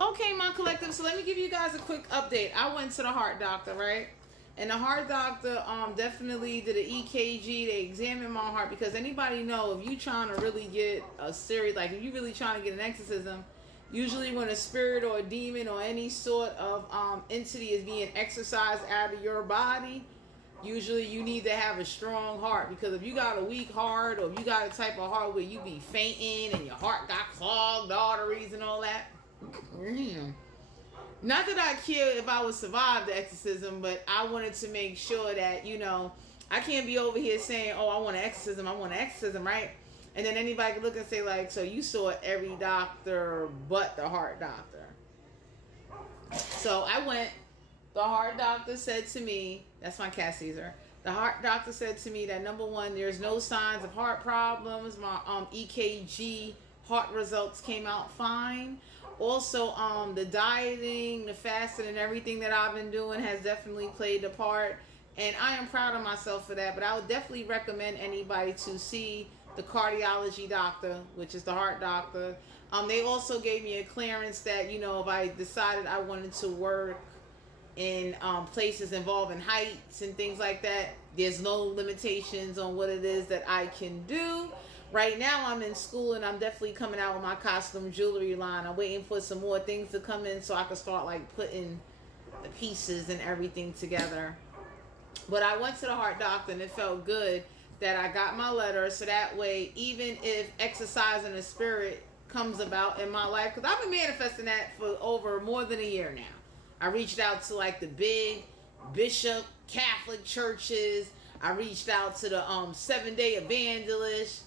Okay, my collective. So let me give you guys a quick update. I went to the heart doctor, right? And the heart doctor definitely did an EKG. They examined my heart because anybody know if you trying to really get a serious, like if you really trying to get an exorcism, usually when a spirit or a demon or any sort of entity is being exorcised out of your body, usually you need to have a strong heart, because if you got a weak heart or if you got a type of heart where you be fainting and your heart got clogged arteries and all that. Not that I care if I would survive the exorcism, but I wanted to make sure that, I can't be over here saying, oh, I want an exorcism, right? And then anybody can look and say, like, so you saw every doctor but the heart doctor. So I went, the heart doctor said to me, that's my cat Caesar. The heart doctor said to me that number one, there's no signs of heart problems. My EKG heart results came out fine. Also, the dieting, the fasting, and everything that I've been doing has definitely played a part. And I am proud of myself for that. But I would definitely recommend anybody to see the cardiology doctor, which is the heart doctor. They also gave me a clearance that, if I decided I wanted to work in places involving heights and things like that, there's no limitations on what it is that I can do. Right now I'm in school and I'm definitely coming out with my costume jewelry line. I'm waiting for some more things to come in so I can start like putting the pieces and everything together. But I went to the heart doctor and it felt good that I got my letter, so that way even if exercising the spirit comes about in my life, because I've been manifesting that for over more than a year now. I reached out to like the big bishop Catholic churches. I reached out to the seven-day evangelist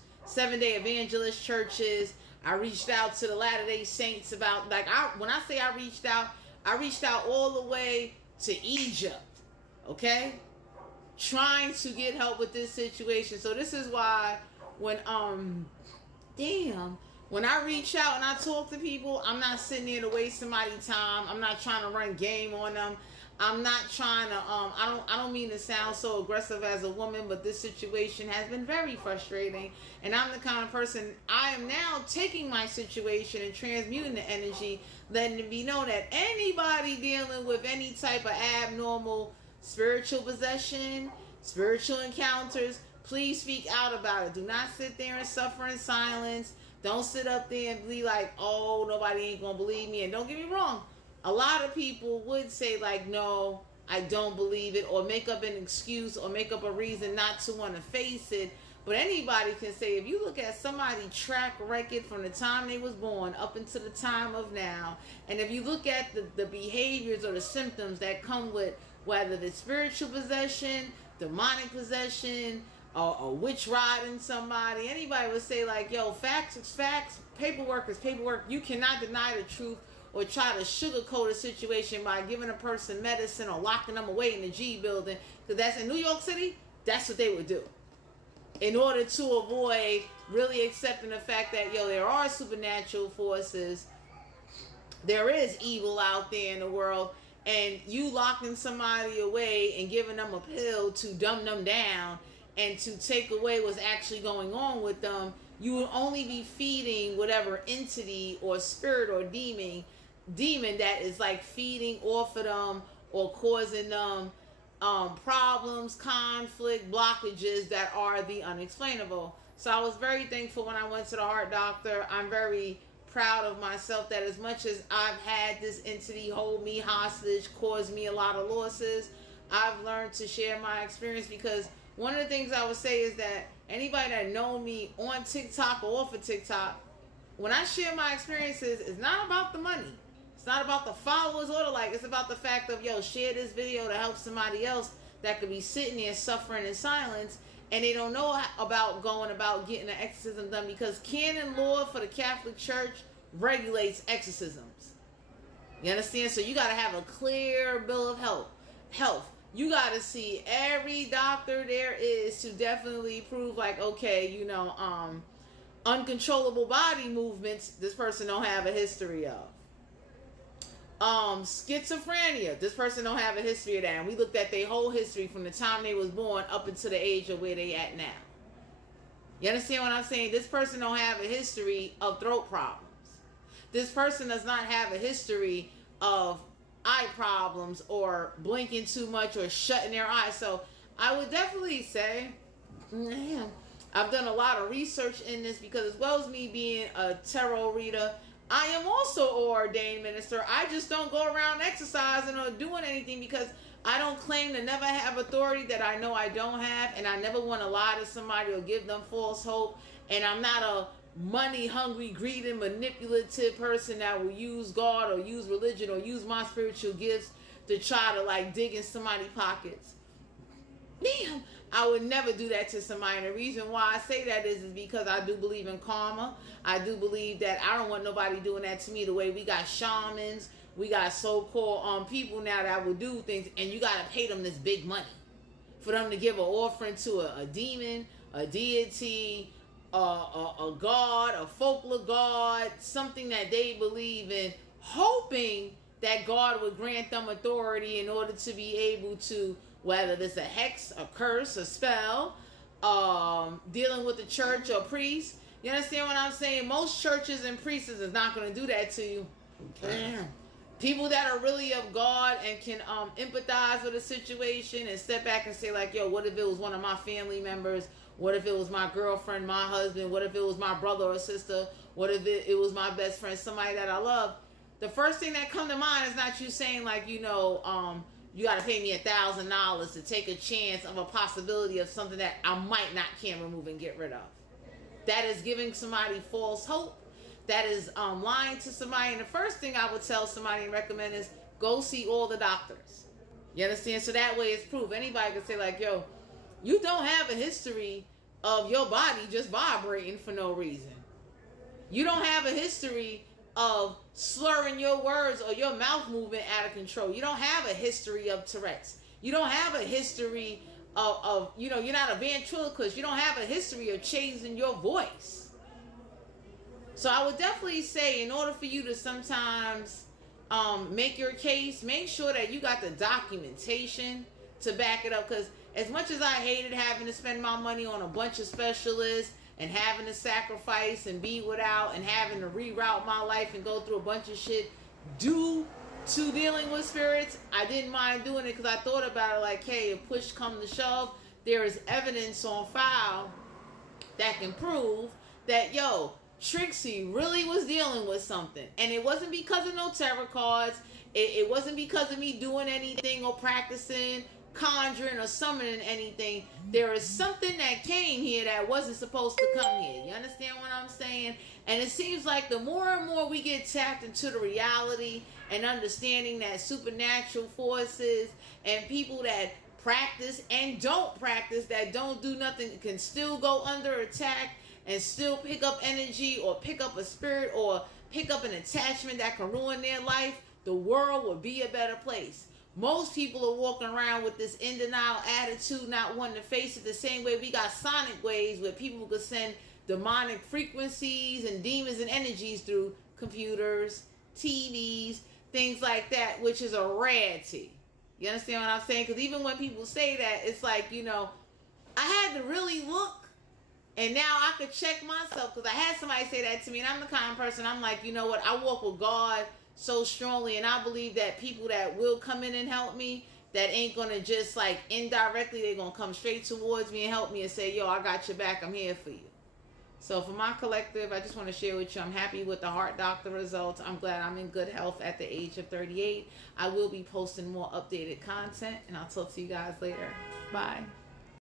churches. I reached out to the Latter-day Saints about, like, when I say I reached out all the way to Egypt, okay? Trying to get help with this situation. So this is why when I reach out and I talk to people, I'm not sitting there to waste somebody's time. I'm not trying to run game on them. I'm not trying to I don't mean to sound so aggressive as a woman, but this situation has been very frustrating, and I'm the kind of person, I am now taking my situation and transmuting the energy, letting it be known that anybody dealing with any type of abnormal spiritual possession, spiritual encounters, please speak out about it. Do not sit there and suffer in silence. Don't sit up there and be like, oh, nobody ain't gonna believe me. And don't get me wrong, a lot of people would say like, no, I don't believe it, or make up an excuse or make up a reason not to want to face it. But anybody can say, if you look at somebody's track record from the time they was born up until the time of now, and if you look at the behaviors or the symptoms that come with whether it's spiritual possession, demonic possession, or a witch riding somebody, anybody would say like, yo, facts is facts, paperwork is paperwork. You cannot deny the truth or try to sugarcoat a situation by giving a person medicine or locking them away in the G building, because that's in New York City. That's what they would do in order to avoid really accepting the fact that, yo, there are supernatural forces, there is evil out there in the world, and you locking somebody away and giving them a pill to dumb them down and to take away what's actually going on with them, you will only be feeding whatever entity or spirit or demon that is like feeding off of them or causing them problems, conflict, blockages that are the unexplainable. So I was very thankful when I went to the heart doctor. I'm very proud of myself that as much as I've had this entity hold me hostage, cause me a lot of losses, I've learned to share my experience, because one of the things I would say is that anybody that know me on TikTok or off of TikTok, when I share my experiences, it's not about the money. It's not about the followers or the like. It's about the fact of, yo, share this video to help somebody else that could be sitting there suffering in silence, and they don't know about going about getting an exorcism done, because canon law for the Catholic Church regulates exorcisms. You understand? So you got to have a clear bill of health. You got to see every doctor there is to definitely prove like, okay, uncontrollable body movements, this person don't have a history of. Schizophrenia, this person don't have a history of that. And we looked at their whole history from the time they was born up until the age of where they at now. You understand what I'm saying? This person don't have a history of throat problems. this person does not have a history of eye problems or blinking too much or shutting their eyes. So I would definitely say, man, I've done a lot of research in this, because as well as me being a tarot reader, I am also an ordained minister. I just don't go around exercising or doing anything, because I don't claim to never have authority that I know I don't have, and I never want to lie to somebody or give them false hope. And I'm not a money hungry, greedy, manipulative person that will use God or use religion or use my spiritual gifts to try to like dig in somebody's pockets. Damn, I would never do that to somebody. And the reason why I say that is because I do believe in karma. I do believe that I don't want nobody doing that to me. The way we got shamans, we got so-called people now that will do things, and you got to pay them this big money for them to give an offering to a demon, a deity, a god, a folklore god, something that they believe in, hoping that God would grant them authority in order to be able to, whether it's a hex, a curse, a spell, dealing with the church or priest. You understand what I'm saying? Most churches and priests is not going to do that to you. People that are really of God and can empathize with a situation and step back and say like, yo, what if it was one of my family members? What if it was my girlfriend, my husband? What if it was my brother or sister? What if it was my best friend, somebody that I love? The first thing that come to mind is not you saying like, you know, you got to pay me $1,000 to take a chance of a possibility of something that I might not can remove and get rid of. That is giving somebody false hope. That is lying to somebody. And the first thing I would tell somebody and recommend is go see all the doctors. You understand? So that way it's proof. Anybody can say like, yo, you don't have a history of your body just vibrating for no reason. You don't have a history of slurring your words or your mouth movement out of control. You don't have a history of Tourette's. You don't have a history of you know, you're not a ventriloquist. You don't have a history of changing your voice. So I would definitely say, in order for you to sometimes make your case, make sure that you got the documentation to back it up. Because as much as I hated having to spend my money on a bunch of specialists and having to sacrifice and be without and having to reroute my life and go through a bunch of shit due to dealing with spirits, I didn't mind doing it because I thought about it like, hey, if push come to shove, there is evidence on file that can prove that, yo, Trixie really was dealing with something. And it wasn't because of no tarot cards. It wasn't because of me doing anything or practicing, conjuring or summoning anything. There is something that came here that wasn't supposed to come here. You understand what I'm saying? And it seems like the more and more we get tapped into the reality and understanding that supernatural forces and people that practice and don't practice, that don't do nothing, can still go under attack and still pick up energy or pick up a spirit or pick up an attachment that can ruin their life, the world will be a better place. Most people are walking around with this in denial attitude, not wanting to face it, the same way we got sonic waves where people could send demonic frequencies and demons and energies through computers, TVs, things like that, which is a rarity. You understand what I'm saying? Because even when people say that, it's like, you know, I had to really look. And now I could check myself, because I had somebody say that to me, and I'm the kind of person, I'm like, you know what, I walk with God so strongly, and I believe that people that will come in and help me, that ain't going to just like indirectly, they're going to come straight towards me and help me and say, yo, I got your back, I'm here for you. So for my collective, I just want to share with you, I'm happy with the heart doctor results. I'm glad I'm in good health at the age of 38. I will be posting more updated content, and I'll talk to you guys later. Bye.